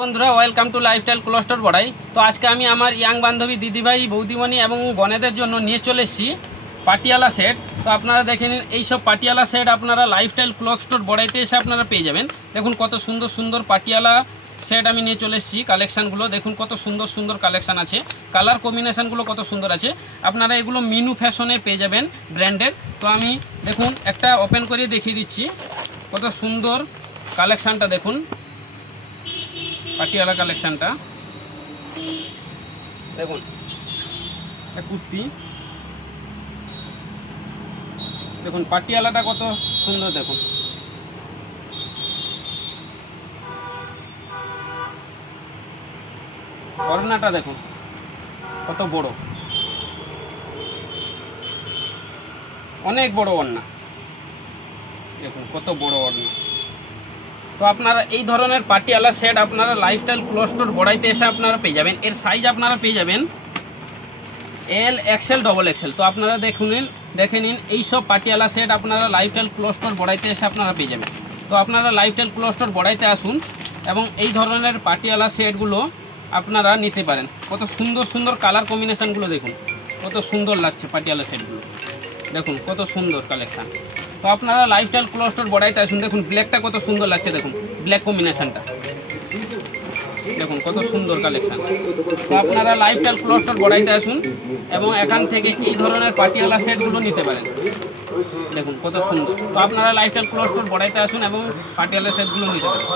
বন্ধুরা welcome to lifestyle ক্লস্টার বড়াই। তো আজকে আমি আমার ইয়াং বান্ধবী দিদিভাই বৌদিমণি এবং বোনেদের জন্য নিয়ে চলে এসেছি পাটিয়ালা সেট। তো আপনারা দেখে নিন, এইসব পাটিয়ালা সেট আপনারা লাইফস্টাইল ক্লস্টার বড়াইতে এসে আপনারা পেয়ে যাবেন। দেখুন কত সুন্দর সুন্দর পাটিয়ালা সেট আমি নিয়ে চলে এসেছি। কালেকশানগুলো দেখুন কত সুন্দর সুন্দর কালেকশান আছে, কালার কম্বিনেশানগুলো কত সুন্দর আছে। আপনারা এগুলো মিনু ফ্যাশনের পেয়ে যাবেন, ব্র্যান্ডের। তো আমি দেখুন একটা ওপেন করে দেখিয়ে দিচ্ছি, কত সুন্দর কালেকশানটা দেখুন, পাটিয়ালা কালেকশানটা দেখুন। কুর্তি দেখুন, পাটিয়ালাটা কত সুন্দর দেখুন। ওড়নাটা দেখুন কত বড়, অনেক বড় ওড়না দেখুন, কত বড় ওড়না। তো আপনারা এই ধরনের পাটিয়ালা সেট আপনারা লাইফস্টাইল ক্লস্টার বড়াইতে এসে আপনারা পেয়ে যাবেন। এর সাইজ আপনারা পেয়ে যাবেন এল, এক্সেল, ডবল এক্সেল। তো আপনারা দেখে নিন এইসব পাটিয়ালা সেট আপনারা লাইফস্টাইল ক্লস্টার বড়াইতে এসে আপনারা পেয়ে যাবেন। তো আপনারা লাইফস্টাইল ক্লস্টার বড়াইতে আসুন এবং এই ধরনের পাটিয়ালা সেটগুলো আপনারা নিতে পারেন। কত সুন্দর সুন্দর কালার কম্বিনেশানগুলো দেখুন, কত সুন্দর লাগছে পাটিয়ালা সেটগুলো দেখুন, কত সুন্দর কালেকশান। তো আপনারা লাইফস্টাইল ক্লস্টার বড়াইতে আসুন। দেখুন ব্ল্যাকটা কত সুন্দর লাগছে, দেখুন ব্ল্যাক কম্বিনেশানটা দেখুন, কত সুন্দর কালেকশান। তো আপনারা লাইফস্টাইল ক্লস্টার বড়াইতে আসুন এবং এখান থেকে এই ধরনের পাটিয়ালা সেটগুলো নিতে পারেন। দেখুন কত সুন্দর। তো আপনারা লাইফস্টাইল ক্লস্টার বড়াইতে আসুন এবং পাটিয়ালা সেটগুলো নিতে পারেন।